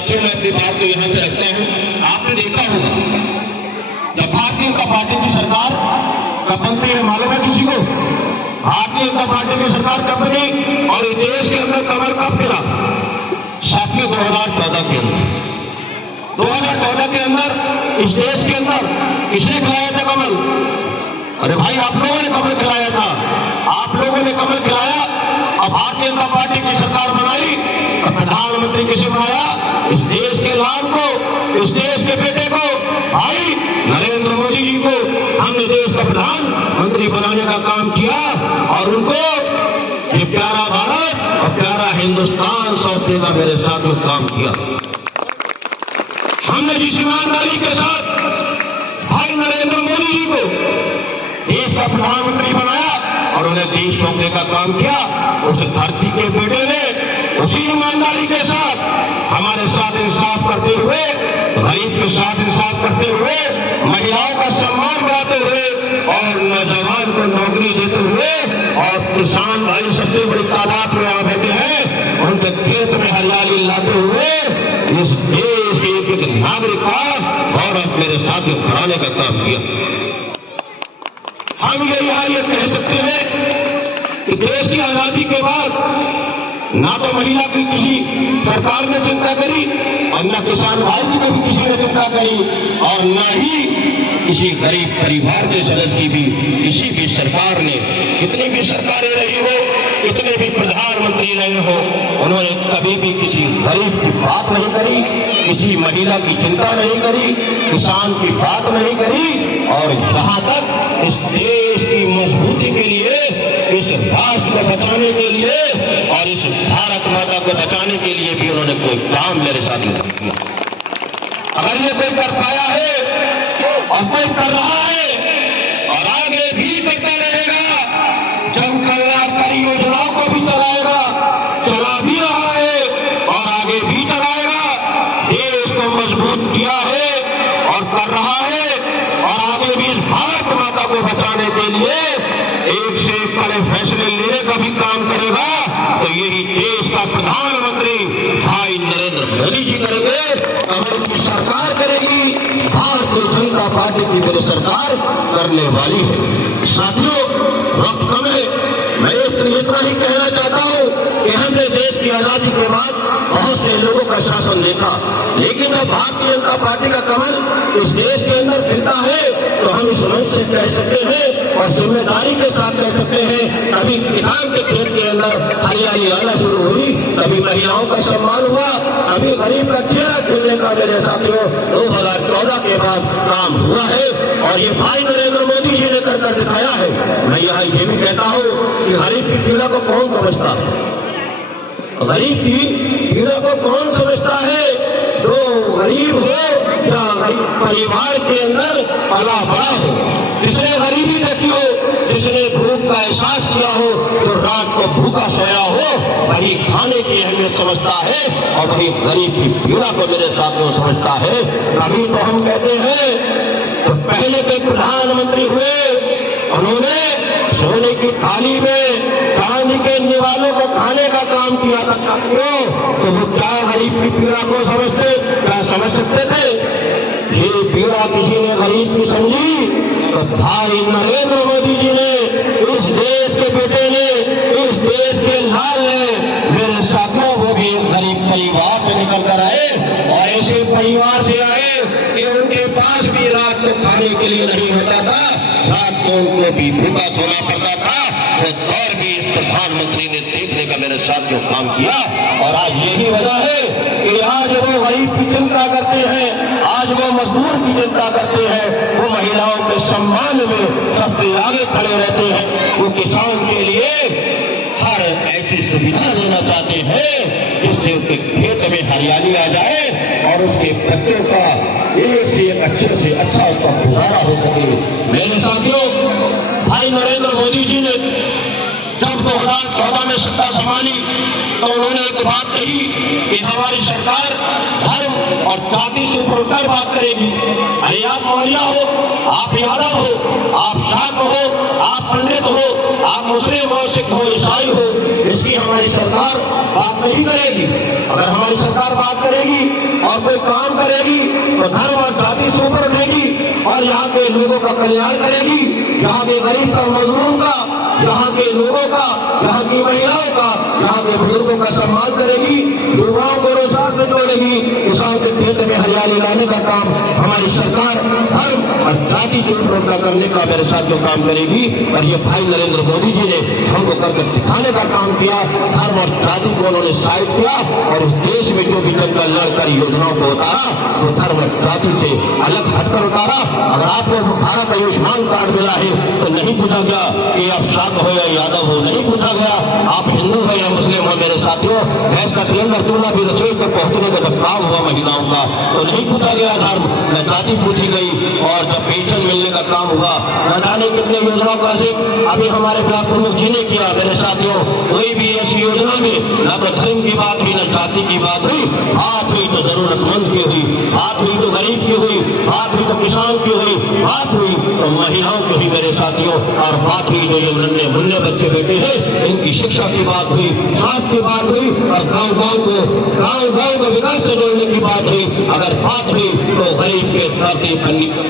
साथियों, मैं अपनी बात को यहाँ से रखता हूँ। आपने देखा होगा जब भारतीय जनता पार्टी की सरकार कब बनती है, मालूम है किसी को? भारतीय जनता पार्टी की सरकार कब बनी और इस देश के अंदर कमल कब खिला? साथियों, 2014 के अंदर 2014 के अंदर इस देश के अंदर किसने खिलाया था कमल? अरे भाई, आप लोगों ने कमल खिलाया था, आप लोगों ने कमल खिलाया। अब भारतीय जनता पार्टी की सरकार बनाई और प्रधानमंत्री किसे बनाया? इस देश के लाल को, इस देश के बेटे को, भाई नरेंद्र मोदी जी को हमने देश का प्रधानमंत्री बनाने का काम किया और उनको ये प्यारा भारत और प्यारा हिंदुस्तान सौंपने का मेरे साथ में काम किया। हमने जिस ईमानदारी के साथ भाई नरेंद्र मोदी जी को देश का प्रधानमंत्री बनाया और उन्हें देश सौंपने का काम किया, उस धरती के बेटे ने उसी ईमानदारी के साथ हमारे साथ इंसाफ करते हुए, गरीब के साथ इंसाफ करते हुए, महिलाओं का सम्मान बढ़ाते हुए और नौजवान को नौकरी देते हुए और किसान भाई सबसे बड़ी तादाद में यहाँ बैठे हैं, उनके खेत में हरियाली लाते हुए इस देश के एक नागरिक का गौरव मेरे साथ में बढ़ाने का काम किया। हम ये कह सकते हैं कि देश की आजादी के बाद ना तो महिला की किसी सरकार ने चिंता करी और न किसान भाई की कभी किसी ने चिंता करी और न ही किसी गरीब परिवार के सदस्य की भी किसी भी सरकार ने, कितनी भी सरकारें रही हो, कितने भी प्रधानमंत्री रहे हो, उन्होंने कभी भी किसी गरीब की बात नहीं करी, किसी महिला की चिंता नहीं करी, किसान की बात नहीं करी और यहाँ तक इस देश की मजबूती के लिए, इस राष्ट्र को बचाने के लिए और इस भारत माता को बचाने के लिए भी उन्होंने कोई काम मेरे साथ नहीं किया। अगर ये कोई कर पाया है और कोई कर रहा है और आगे भी करता रहेगा, जन कल्याणकारी योजनाओं को भी चलाएगा, चला भी रहा है और आगे भी चलाएगा, देश को मजबूत किया है और कर रहा है और आगे भी इस भारत माता को बचाने के लिए एक से एक बड़े फैसले लेने का भी काम करेगा, तो यही देश का प्रधानमंत्री भाई नरेंद्र मोदी जी करेंगे, हमारी सरकार करेगी, भारतीय जनता पार्टी की मेरी सरकार करने वाली है। साथियों, वक्त कम है, मैं इतना ही कहना चाहता हूं कि हमने देश की आजादी के बाद बहुत से लोगों का शासन देखा, लेकिन जब भारतीय जनता पार्टी का कमल इस देश के अंदर खिलता है तो हम इस मंच से कह सकते हैं और जिम्मेदारी के साथ कह सकते हैं, कभी किसान के खेत के अंदर हरियाली आना शुरू हुई, कभी महिलाओं का सम्मान हुआ, कभी गरीब का चेहरा खिलने का मेरे साथियों 2014 के बाद काम हुआ है और ये भाई नरेंद्र मोदी जी ने कर दिखाया है। मैं यहाँ ये भी कहता हूँ कि गरीब की पीड़ा को कौन समझता है? गरीब की पीड़ा को कौन समझता है? जो गरीब हो या गरीब परिवार के अंदर पला बड़ा हो, जिसने गरीबी देखी हो, जिसने भूख का एहसास किया हो, जो रात को भूखा सोया हो, वही खाने की अहमियत समझता है और वही गरीब की पीड़ा को मेरे साथियों समझता है। तभी तो हम कहते हैं तो पहले के प्रधानमंत्री हुए, उन्होंने सोने की थाली में चांदी के निवालों को खाने का काम किया था। साथियों, तो वो क्या गरीब की पीड़ा को समझते, क्या समझ सकते थे? ये पीड़ा किसी ने गरीब की समझी तो भाई नरेंद्र मोदी जी ने, इस देश के बेटे ने, इस देश के लाल ने, मेरे साथियों वो भी गरीब परिवार से निकल कर आए और ऐसे परिवार से आए कि उनके पास भी रात को खाने के लिए नहीं होता था, रात को उनको भी भूखा सोना पड़ता था। वो दौर भी इस प्रधानमंत्री ने देखने का मेरे साथियों काम किया और आज यही वजह है कि आज वो गरीब की चिंता करते हैं, आज वो मजदूर की चिंता करते हैं, वो महिलाओं के सम्मान में सबसे आगे खड़े रहते हैं, वो किसान के लिए हर ऐसी सुविधा देना चाहते हैं जिससे उसके खेत में हरियाली आ जाए और उसके बच्चों का एक से एक अच्छे से अच्छा उसका गुजारा हो सके। मेरे साथियों, भाई नरेंद्र मोदी जी ने जब 2014 में सत्ता संभाली तो उन्होंने एक बात कही कि हमारी सरकार धर्म और जाति से ऊपर उठकर बात करेगी। अरे आप मौर्या हो, आप यादव हो, आप शाक हो, आप पंडित हो, आप मुस्लिम हो, सिख हो, ईसाई हो, इसकी हमारी सरकार बात नहीं करेगी। अगर हमारी सरकार बात करेगी और कोई काम करेगी तो धर्म और जाति से ऊपर उठेगी और यहाँ के लोगों का कल्याण करेगी, यहाँ के गरीब का, मजदूरों का, यहाँ के लोगों का, यहाँ की महिलाओं का, यहाँ के बुजुर्गों का सम्मान करेगी, युवाओं को रोजगार से जोड़ेगी, किसानों के खेत में हरियाली लाने का काम हमारी सरकार धर्म और जाति से ऊपर करने का मेरे साथियों काम करेगी। और ये भाई नरेंद्र मोदी जी ने हमको करके दिखाने का काम किया। धर्म और जाति को उन्होंने साइड किया और इस देश में जो भी जन कल्याणकारी योजनाओं को उतारा वो धर्म और जाति से अलग हटकर उतारा। अगर आपको भारत आयुष्मान कार्ड मिला है तो नहीं पूछा गया कि आप शाक्त हो या यादव हो, नहीं पूछा गया आप हिंदू हो या मुस्लिम हो। मेरे साथियों, गैस का सिलेंडर चूल्हा भी रसोई तक पहुंचने का जब काम हुआ महिलाओं का तो नहीं पूछा गया धर्म, न जाति पूछी गई। और जब पेंशन मिलने का काम हुआ न जाने कितने योजनाओं का जिक्र अभी हमारे ब्लॉक प्रमुख जी ने किया। मेरे साथियों, कोई भी ऐसी योजना में न तो धर्म की बात हुई, न जाति की बात हुई। बात हुई तो जरूरतमंद की हुई, बात हुई तो गरीब की हुई, बात हुई तो किसान की हुई, बात हुई तो महिलाओं की हुई मेरे साथियों। और बात हुई जो नन्हे मुन्ने बच्चे बेटे हैं इनकी शिक्षा की बात हुई, स्वास्थ्य की बात हुई और गाँव को विकास से जोड़ने की बात हुई। अगर बात हुई तो गरीब के धरती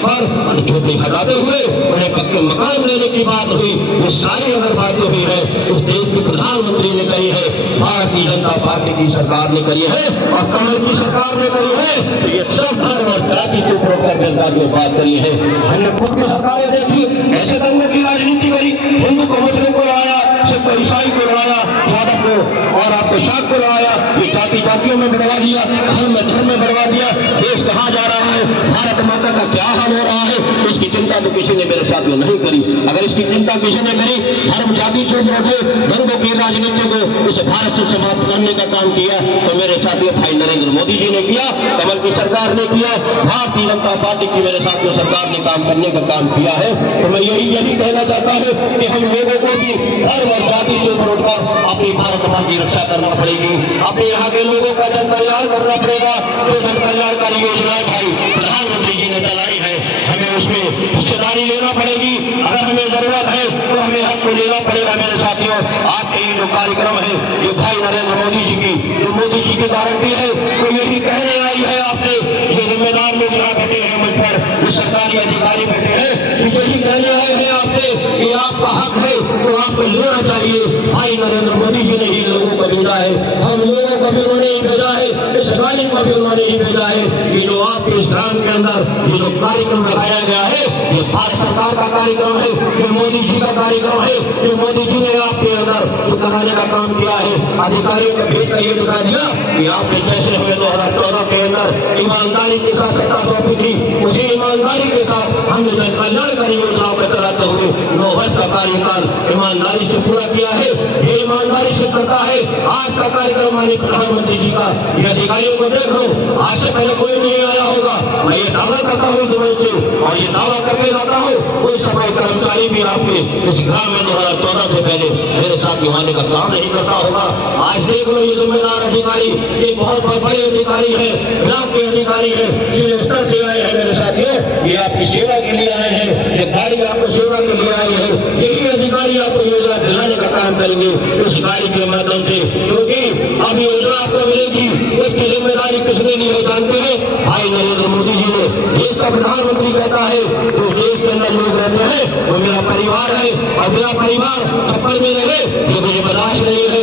पर झोपड़ी हटाते हुए उन्हें पक्के मकान देने की बात हुई। ये सारी अगर बातें हुई है इस देश के प्रधानमंत्री ने कही है, भारतीय जनता पार्टी की सरकार ने करी है और कमल की सरकार ने करी है, तो ये सब धर्म और जाति से ऊपर होकर जनता की बात करी है। हमने खुद की सरकारें देखी ऐसे दंगों की राजनीति करी, हिंदू को मुस्लिम को लड़ाया, सिख को ईसाई को लड़ाया, यादव को और आपको शाख को लड़ाया। ये जातियों में बढ़वा दिया, धर्म में बढ़वा दिया। देश कहाँ जा रहा है, भारत माता का क्या हाल हो रहा है, इसकी चिंता तो किसी ने मेरे साथ में नहीं करी। अगर इसकी चिंता किसी ने करी, धर्म जाति से उठे दंगों की राजनीति को इस भारत से समाप्त करने का काम किया तो मेरे साथियों भाई नरेंद्र मोदी जी ने किया, कमल की सरकार ने किया, भारतीय जनता पार्टी की मेरे साथियों सरकार ने काम करने का काम किया है। तो मैं यही कहना चाहता हूँ कि हम लोगों को भी धर्म और जाति से ऊपर उठकर अपनी भारत माँ की रक्षा करना पड़ेगी, अपने यहाँ के लोगों का जन कल्याण करना पड़ेगा। जो जन कल्याणकारी योजनाएं भाई प्रधानमंत्री जी ने चलाई है हमें उसमें हिस्सेदारी लेना पड़ेगी। अगर हमें जरूरत है तो हमें हक को लेना पड़ेगा। मेरे साथियों, आपके ये जो कार्यक्रम है ये भाई नरेंद्र मोदी जी की जो मोदी जी की गारंटी है तो यही कहने आई है आपने, ये जिम्मेदार लोग यहाँ बैठे हैं मुझ पर, ये सरकारी अधिकारी बैठे हैं, यही कहने आए हैं आपसे कि आपका हक है तो आपको लेना चाहिए। भाई नरेंद्र मोदी जी ने ही लोगों को भेजा है, हम लोगों को भी उन्होंने ही भेजा है, इस गाड़ी को भी उन्होंने ही भेजा है। ये जो आपके इस ग्राम के अंदर ये जो कार्यक्रम लगाया गया है ये भारत सरकार का कार्यक्रम है, ये मोदी जी का कार्यक्रम है, ये मोदी जी ने आपके अंदर कराने का काम किया है। अधिकारियों को भेज कर ये दिखा दिया कि आपने जैसे हमें 2014 के अंदर ईमानदारी के साथ सत्ता सौंपी थी, उसी ईमानदारी के साथ हमने जन कल्याणकारी योजनाओं को चलाते हुए 9 वर्ष का कार्यकाल ईमानदारी से पूरा किया है। ये ईमानदारी से करता है आज का कार्यक्रम माननीय प्रधानमंत्री जी का। ये अधिकारियों को देख लो, आज से पहले कोई नहीं आया होगा, मैं ये दावा करता हूँ जुबान से और ये दावा करके जाता हूँ कोई सफाई कर्मचारी भी आपके इस ग्राम में 2014 से पहले मेरे साथ आने का काम नहीं करता होगा। आज देख लो ये जिम्मेदार अधिकारी, ये बहुत बड़े अधिकारी है, ब्लॉक के अधिकारी है, जिस स्तर से आए हैं मेरे साथियों, ये आपकी सेवा के लिए आए हैं, ये गाड़ी आपको सेवा के लिए आई है। यही अधिकारी आपको योजना दिलाने का काम करेंगे इस गाड़ी के माध्यम से, क्योंकि अब योजना आपको मिलेगी उसकी जिम्मेदारी किसने ली है जानते हैं? भाई नरेंद्र मोदी जी ने। देश का प्रधानमंत्री कहता है जो देश के अंदर लोग रहते हैं वो मेरा परिवार है और मेरा परिवार छप्पर में रहे ये मुझे बर्दाश्त नहीं है।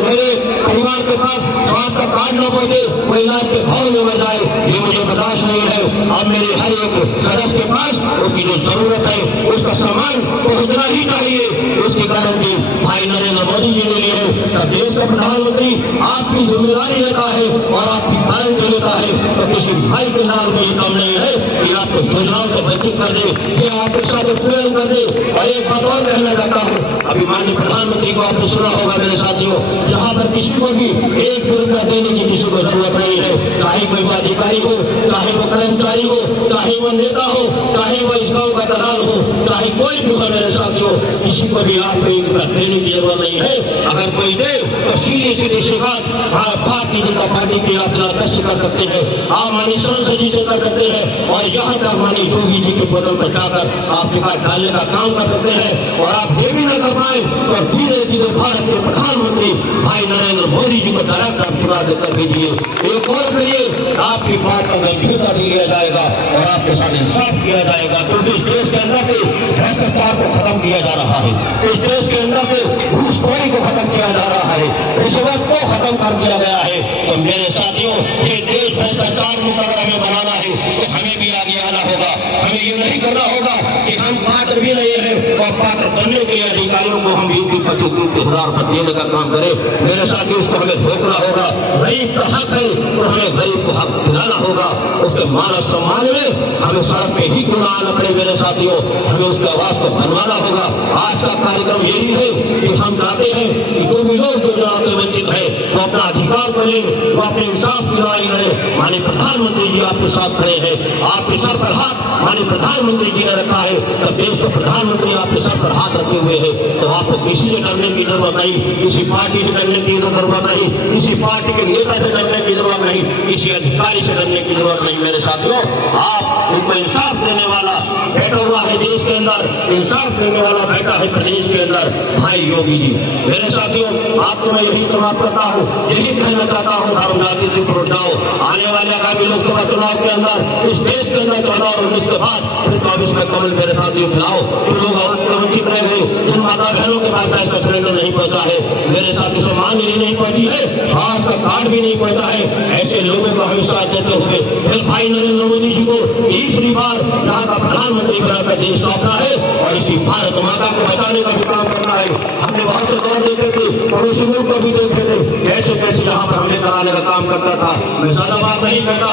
मेरे परिवार के पास स्वास्थ्य का कार्ड न पहुंचे, कोई इलाज के भाव में मर जाए, ये मुझे बर्दाश्त नहीं है। अब मेरे हर एक सदस्य के पास उसकी जो जरूरत है उसका सामान पहुंचना ही चाहिए, उसकी गारंटी भाई नरेंद्र मोदी जी ने ली है। तब देश का प्रधानमंत्री आपकी जिम्मेदारी लेता है और आपकी गारंटी लेता है तो किसी भाई के नाम में ये काम नहीं है कि आपको योजनाओं से वंचित कर दे, ये आपके साथ उत्पीड़न कर दे। और एक बात और कहना चाहता हूँ, अभी माननीय प्रधानमंत्री को आपने सुना होगा मेरे साथियों, जहाँ पर किसी को भी 1 रुपया देने की किसी को जरूरत नहीं है, चाहे कोई अधिकारी हो, चाहे वो कर्मचारी हो, चाहे वो नेता हो, चाहे वो इस गाँव का दलाल हो, चाहे कोई भी हो मेरे साथियों, किसी को भी आपको 1 रुपया देने की जरूरत नहीं है। अगर कोई दे तो सीधे सीधे शिकायत भारतीय जनता पार्टी की आप कष्ट कर सकते हैं। आप माननीय सांसद जी से कर सकते हैं और यहाँ तक मानी योगी जी के बोतल पर जाकर आप टिकट डालने का काम कर सकते हैं। और आप ये भी न कर पाए तो धीरे धीरे भारत के प्रधानमंत्री भाई नरेंद्र मोदी जी को डायरेक्ट आप चुनाव देकर भेजिए। एक और करिए, आपकी बात का गंभीरता लिया जाएगा और आपके साथ इंसाफ किया जाएगा, क्योंकि इस देश के अंदर से भ्रष्टाचार को खत्म किया जा रहा है, इस देश के अंदर से घूसखोरी को खत्म किया जा रहा है, रिश्वत को खत्म कर दिया गया है। तो मेरे साथियों, ये देश भ्रष्टाचार मुक्त अगर हमें बनाना है तो हमें भी आगे आना होगा। हमें ये नहीं करना होगा कि हम पात्र भी नहीं है और पात्र बनने के लिए अधिकारियों को हम 20-25-30,000 रुपये देने का काम करें। मेरे साथियों, उसको हमें रोकना होगा। गरीब का हक है तो हमें गरीब को हक दिलाना होगा। उसके मान सम्मान में हमें सड़क पे ही क्यों ना आना पड़े मेरे साथियों, हमें उसके आवाज को बनवाना होगा। आज का कार्यक्रम यही है कि हम चाहते हैं कि जो भी लोग योजनाओं से वंचित है वो अपना अधिकार करें, वो अपने इंसाफ की लड़ाई लड़े। माननीय प्रधानमंत्री जी आपके साथ खड़े हैं, आपके सर पर हाथ माननीय प्रधानमंत्री जी ने रखा है, तब देश के प्रधानमंत्री आपके सर पर हाथ रखे हुए हैं। तो आपको किसी से डरने की जरूरत नहीं, किसी पार्टी से डरने की जरूरत नहीं, किसी पार्टी के नेता से डरने की जरूरत नहीं, किसी अधिकारी से डरने की जरूरत नहीं। मेरे साथियों, आप उनको इंसाफ देने वाला बैठा हुआ है देश के अंदर, इंसाफ देने वाला बैठा है प्रदेश के अंदर भाई योगी जी। मेरे साथियों, आपको मैं यही समाप्त करता हूँ, यही कहना चाहता हूँ, धर्म जाति से उठ जाओ। आने वाले आगामी लोकसभा चुनाव के अंदर इस देश के अंदर 14 और 19 के बाद फिर 24 में कमल मेरे साथियों खिलाओ। जो लोग वंचित रह गए, जिन माता बहनों के पास गैस का सिलेंडर नहीं पहुंचा है, मेरे साथी सम्मान भी नहीं पहुंची है, आज का कार्ड भी नहीं पहुंचा है, ऐसे लोगों को हमें साथ देते हुए फिर भाई नरेंद्र मोदी जी को तीसरी बार यहाँ का प्रधानमंत्री बनाकर देश सौंपना है और इसी भारत माता को बचाने का भी काम करना है। हमने बहुत से दौर देखे थे, पड़ोसी मुल्क को भी देखते थे, कैसे कैसे यहाँ पर हमने कराने का काम करता था। मैं ज्यादा बात नहीं कहता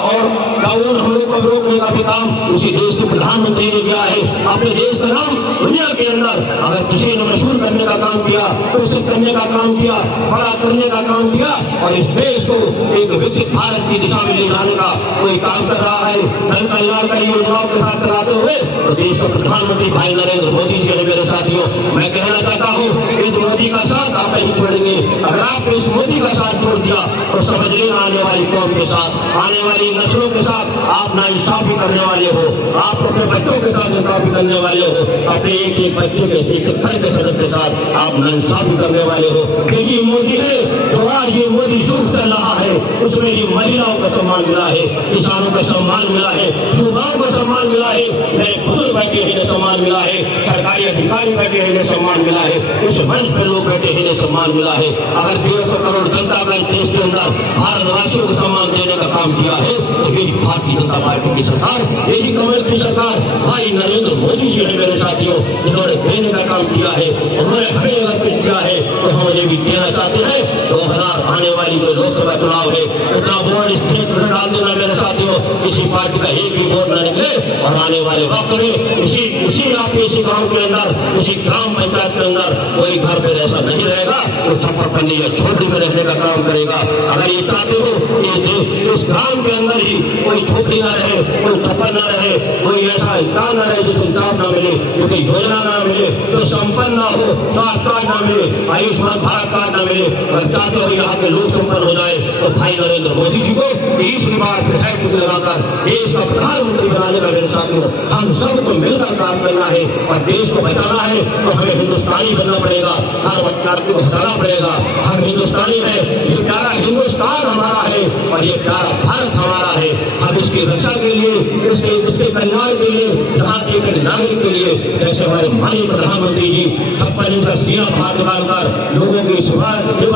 और कानून हम लोग को रोकने का भी काम उसी देश के प्रधानमंत्री ने किया है। अपने देश का नाम दुनिया के अंदर अगर किसी ने मशहूर करने का काम किया, विकसित करने का काम किया, बड़ा करने का काम किया और इस देश को एक विकसित भारत की दिशा में ले जाने का कोई काम कर रहा है जन कल्याणकारी योजनाओं के साथ चलाते हुए, तो देश का प्रधानमंत्री भाई नरेंद्र मोदी जी है। मेरे साथियों, मैं कहना चाहता हूँ, इस मोदी का साथ आप नहीं छोड़ेंगे। अगर आपने इस मोदी का साथ छोड़ दिया तो समझ लेना आने वाली कौम के साथ, आने वाली नस्लों के साथ आप नाइंसाफी करने वाले हो, आप अपने बच्चों के साथ इंसाफी करने वाले हो, अपने एक एक बच्चे के एक घर के सदस्य के साथ आप नाइंसाफी करने वाले हो। यही मोदी है जो आज ये मोदी युग चल रहा है, उसमें ही महिलाओं का सम्मान मिला है, किसानों का सम्मान मिला है, युवाओं का सम्मान मिला है, नए बुजुर्ग बैठे हैं सम्मान मिला है, सरकारी अधिकारी बैठे हैं सम्मान मिला है, इस मंच पर लोग बैठे हैं सम्मान मिला है। अगर 150 करोड़ जनता बैंक देश के अंदर भारतवासियों को सम्मान देने का काम किया है तो यही भारतीय जनता पार्टी की सरकार, यही कमल की सरकार भाई नरेंद्र मोदी जी है। मेरे साथियों, जिन्होंने देने का काम किया है, उन्होंने हमें अगर कुछ किया है तो हम उन्हें भी देना चाहते हैं। 2000 आने वाली जो लोकसभा चुनाव है, इतना वोट स्टेट में डाल देना मेरे साथियों, किसी पार्टी का एक भी वोट न निकले और आने वाले वक्त में इसी इसी गांव के अंदर, इसी ग्राम पंचायत के अंदर कोई घर पर ऐसा नहीं रहेगा वो छप्पर पन्नी या झोपड़ी में रहने का काम करेगा। अगर ये चाहते हो कि इस ग्राम के अंदर ही कोई झोपड़ी ना रहे, कोई छप्पर ना रहे, कोई ऐसा इंसान न रहे जिसे इंसाफ न मिले, क्योंकि योजना न मिले, जो संपन्न न हो, स्वास्थ्य कार्ड न मिले, आयुष्मान भारत कार्ड न मिले, अगर चाहते हो यहाँ के लोग संपन्न हो जाए तो भाई नरेंद्र मोदी जी को तीसरी बार फिर हैट्रिक लगाकर देश का प्रधानमंत्री बनाने का मेरे साथियों हम सबको मिलकर काम करना है और देश को बचाना है। तो हमें हिंदुस्तानी बनना पड़ेगा, हर बच्चार्थी को हटाना पड़ेगा। हम हिंदुस्तानी है, ये प्यारा हिंदुस्तान हमारा है और ये प्यारा भारत हमारा है। हम इसकी रक्षा के लिए, इसके कल्याण के लिए, यहाँ के नागरिक के लिए, जैसे हमारे माननीय प्रधानमंत्री जी 56 इंच का सीना भार निकालकर लोगों की सेवा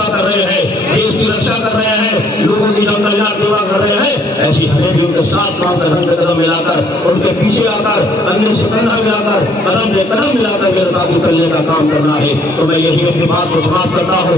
कर रहे हैं, देश की रक्षा कर रहे हैं, लोगों की जन कल्याण सेवा कर रहे हैं, ऐसी हमें भी उनके साथ काम करने में कदम मिलाकर, उनके पीछे आकर, कंधे से कंधा मिलाकर, कदम से कदम मिलाकर मेरे साथ करने का काम करना है। तो मैं यही अपनी बात को समाप्त करता हूँ।